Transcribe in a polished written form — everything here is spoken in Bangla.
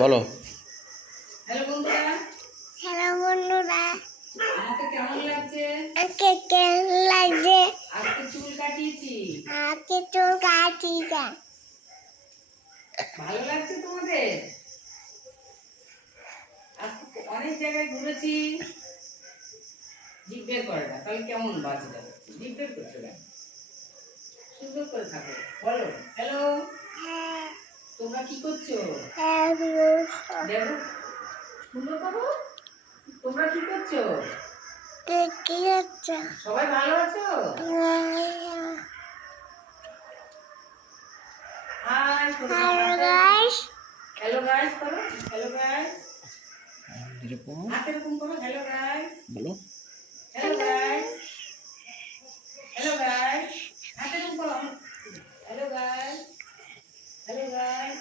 বলো। হ্যালো বন্ধুরা, হ্যালো বন্ধুরা, আমাকে কেমন লাগছে? আজকে কেমন লাগছে? আজকে চুল কাটিয়েছি। আজকে চুল কাটিয়েছে। ভালো লাগছে তোমাদের? আজকে অনেক জায়গায় ঘুরেছি। জিভ বের করে না, তাহলে কেমন বাজে যাবে? জিভ বের করতে না, সুন্দর করে থাকো। বলো হ্যালো। তোমরা কি করছো? দেখো সুন্দর করো। তোমরা কি করছো? কি হচ্ছে? সবাই ভালো আছো? Hi hello guys, hello guys করো। হ্যালো গাইস এরকম হাত এরকম করো। হ্যালো গাইস, বলো। হ্যালো গাইস, হ্যালো গাইস হাত এরকম করো। Hello guys, hello guys.